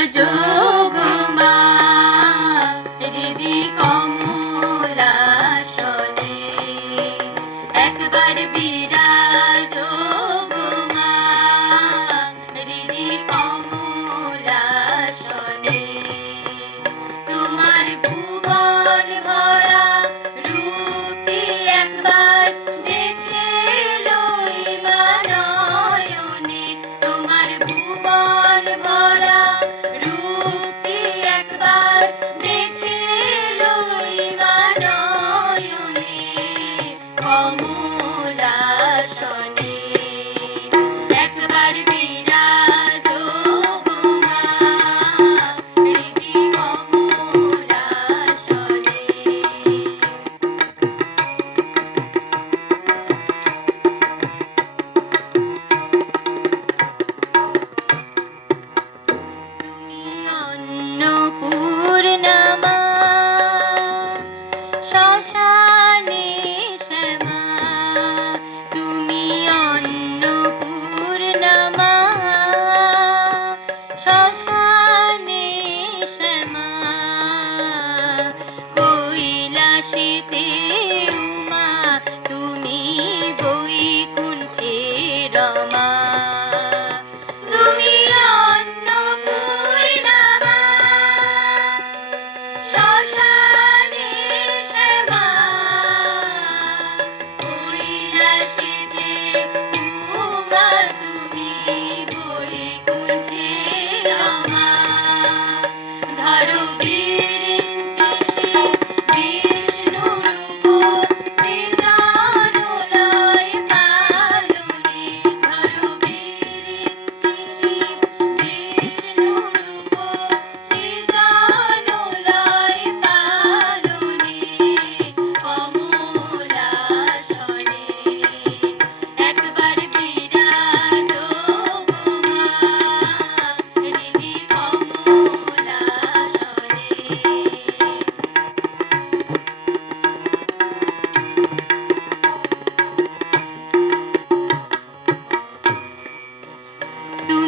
જો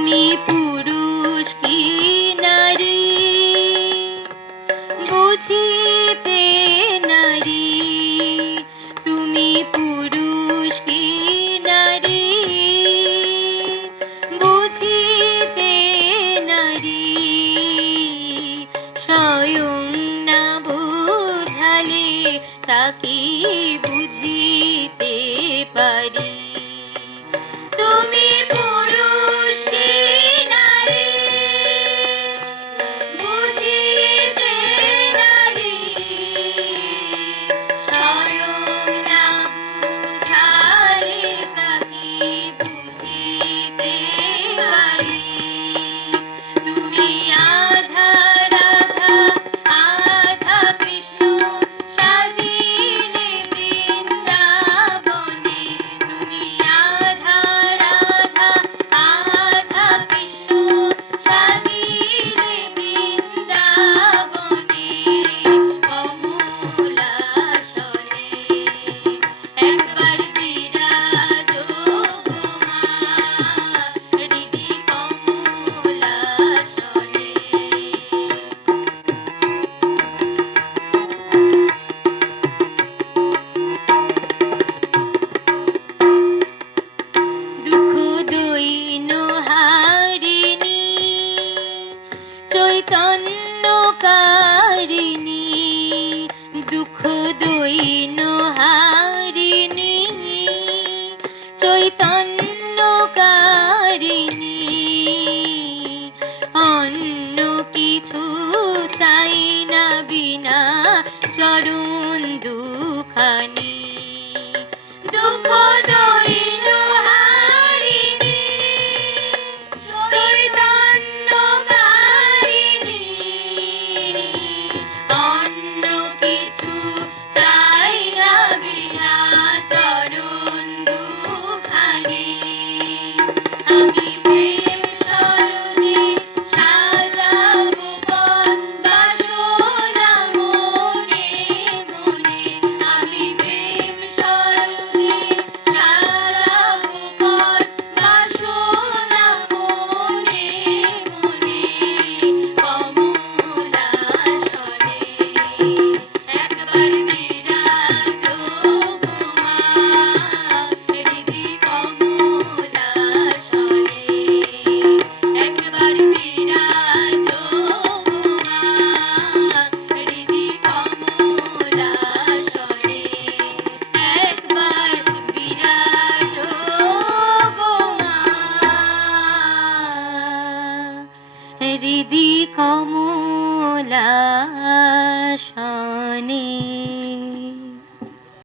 তুমি পুরুষ কি নারী? বুঝিতে নারী। তুমি পুরুষ নারী? নারী। তাকে বুঝি? হৃদি কমলাসনে